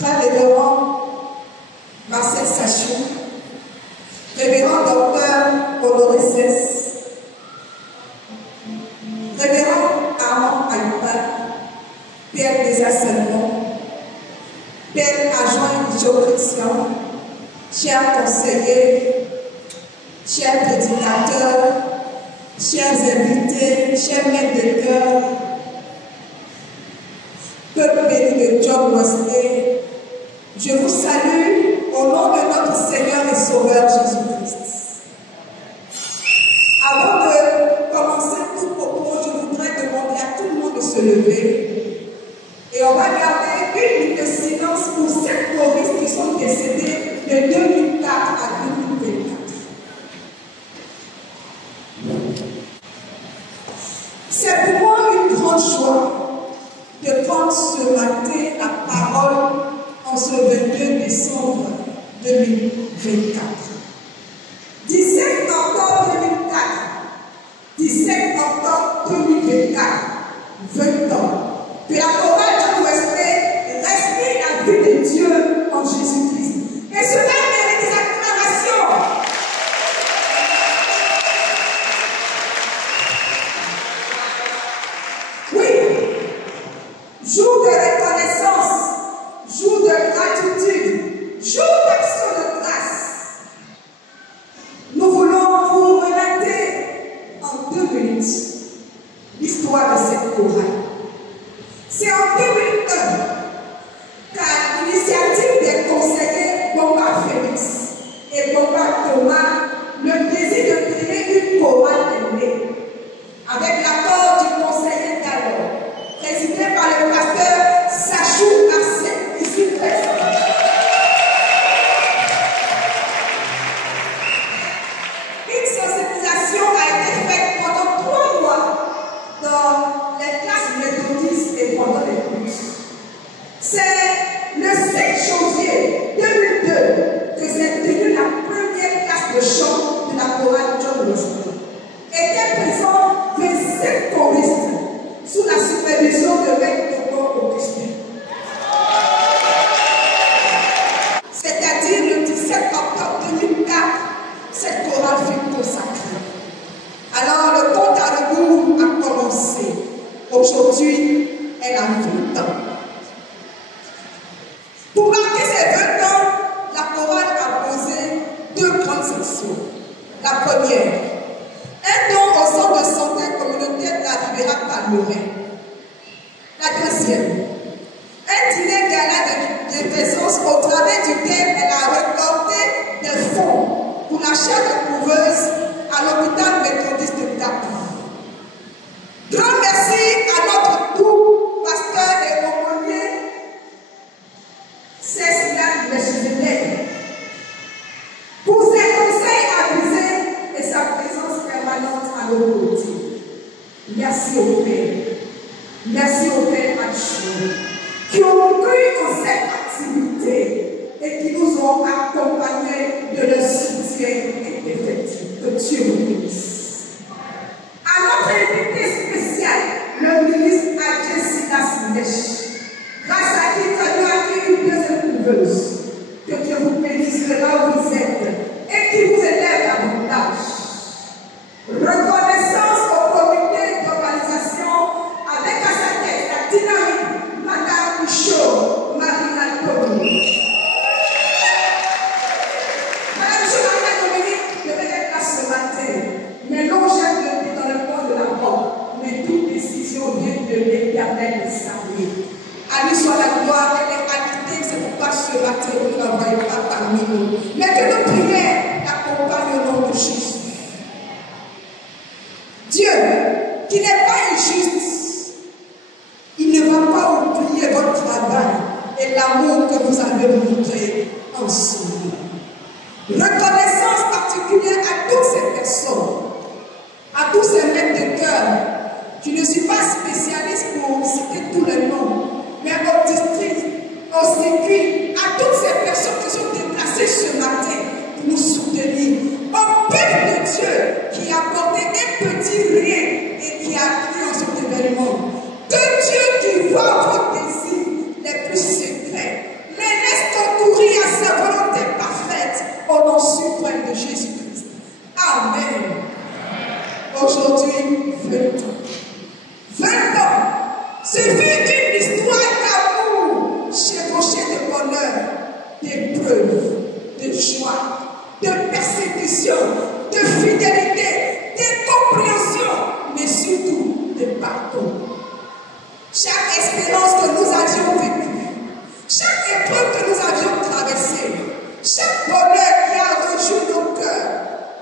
Très révérend Marcel Sachou, révérend docteur Honoré Cesse, révérend Armand Ayouba, père des assaillements, père adjoint géochrétien, chers conseillers, chers prédicateurs, chers invités, chers maîtres de cœur, peuple béni de John Wesley, je vous salue au nom de notre Seigneur et Sauveur Jésus-Christ. Avant de commencer tout propos, je voudrais demander à tout le monde de se lever et on va garder une minute de silence pour ces choristes qui sont décédés de 2004 à 2024. C'est pour moi une grande joie de prendre ce matin la parole en ce 22 décembre 2024. 17 octobre 2004, 17 octobre 2024, 20 ans, que la chorale John Wesley respire la vie de Dieu en Jésus-Christ. Et cela mérite des acclamations. Jour de reconnaissance, jour de gratitude, jour d'action de grâce. Nous voulons vous relater en 2 minutes l'histoire de cette chorale. C'est en 2001 qu'à l'initiative des conseillers Bombard Félix et Bombard Thomas, le désir de créer une chorale est né. Avec l'accord du conseiller d'alors, présidé par le pasteur Sachou Marcel, ici présent. Une sensibilisation a été faite pendant 3 mois dans les classes méthodistes et pendant les cultes. C'est le 7 janvier 2002 que s'est tenue la première classe de chant de la chorale John Wesley. Étaient présents 27 choristes sous la supervision de Maître Toko Augustin. C'est-à-dire le 17 octobre 2004, cette chorale fut consacrée. Alors le compte à rebours a commencé. Aujourd'hui, elle a 20 ans. Pour marquer ces 20 ans, la chorale a posé 2 grandes sections. La première, un don au centre de santé communautaire de la Riviera Palmeraie. La deuxième, un dîner gala de présence au travers duquel elle a récolté des fonds pour l'achat de couveuses à l'hôpital méthodiste de Dakar. Grand merci à notre tout pasteur et aumônier Cécile Lechevelet pour ses conseils avisés et sa présence permanente à nos côtés. Merci au Père. Merci au Père Achou, qui ont cru en cette activité et qui nous ont accompagnés de leur soutien effectif. Que Dieu vous bénisse. À notre invité spécial, le ministre Adjé Silas Lèche, grâce à qui nous avons acquis une deuxième couveuse. Que Dieu vous bénisse de là où vous êtes et qui vous élève davantage. Reconnaissance au comité d'organisation avec à sa tête la dynamique Madame Michaud, Marina Tony. Madame Michaud, je vais être là ce matin, mais non, j'ai le dans le coin de la porte, mais toute décision vient de l'Éternel de salut. À lui soit la gloire, elle est habitée, c'est pourquoi ce matin nous ne la voyons pas parmi nous. Mais que nos prières accompagnent au nom de Jésus. Dieu, qui n'est pas injuste, il ne va pas oublier votre travail et l'amour que vous avez montré ensemble. Reconnaissance particulière à toutes ces personnes, à tous ces maîtres de cœur. Je ne suis pas spécialiste pour citer tous les noms, mais au district, au circuit, à toutes ces personnes qui sont déplacées ce matin pour nous soutenir. Au peuple de Dieu qui a apporté un petit rien et qui a cru en cet événement. Que Dieu qui voit vos désirs les plus secrets, les soumission, de fidélité, de compréhension, mais surtout de pardon. Chaque expérience que nous avions vécue, chaque épreuve que nous avions traversée, chaque bonheur qui a rejoint nos cœurs,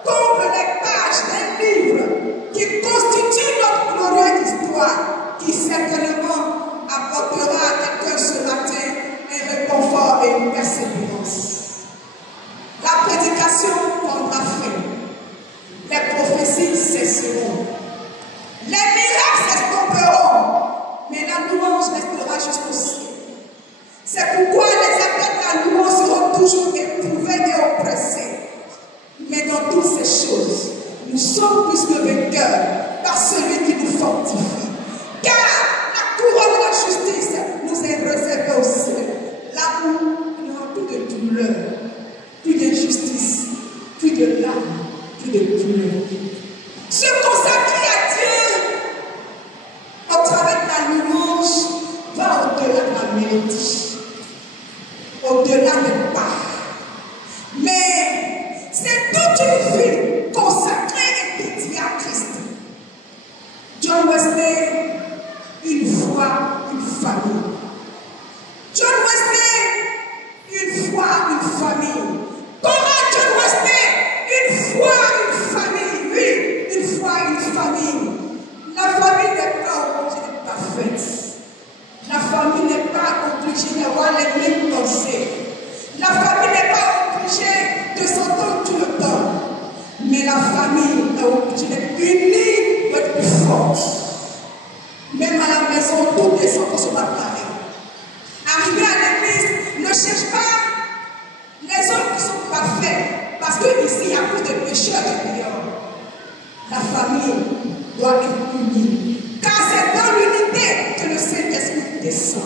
comble les pages d'un livre qui constitue notre glorieuse histoire, qui certainement apportera à quelqu'un ce matin un réconfort et une persévérance. La prédication prendra fin, les prophéties cesseront, les miracles s'estomperont, mais la louange restera jusqu'au ciel. C'est pourquoi les acteurs de la louange seront toujours éprouvés et oppressés. Mais dans toutes ces choses, nous sommes plus que vainqueurs par celui qui nous fortifie. Car la couronne de la justice nous est réservée au ciel, là où il n'y aura plus de douleur, plus d'injustice, plus de larmes, plus de douleur. Se consacrer à Dieu au travers de la louange va au-delà de la mélodie, au-delà des pas. Mais c'est toute une vie consacrée et dédiée à Christ. John Wesley, une fois une famille. John Wesley, une fois une famille. Comment John Wesley, une fois une famille. Oui, une fois une famille. La famille n'est pas obligée parfaite. La famille n'est pas obligée d'avoir les mêmes pensées. La famille n'est pas obligée de s'entendre tout le temps. Mais la famille est obligée d'être unie, d'être plus forte. Même à la maison, toutes les enfants sont pas pareils. Arriver à l'église, ne cherche pas les hommes qui sont parfaits. Parce qu'ici, il y a plus de pécheurs que dehors. La famille doit être unie. Car c'est dans l'unité que le Saint-Esprit descend.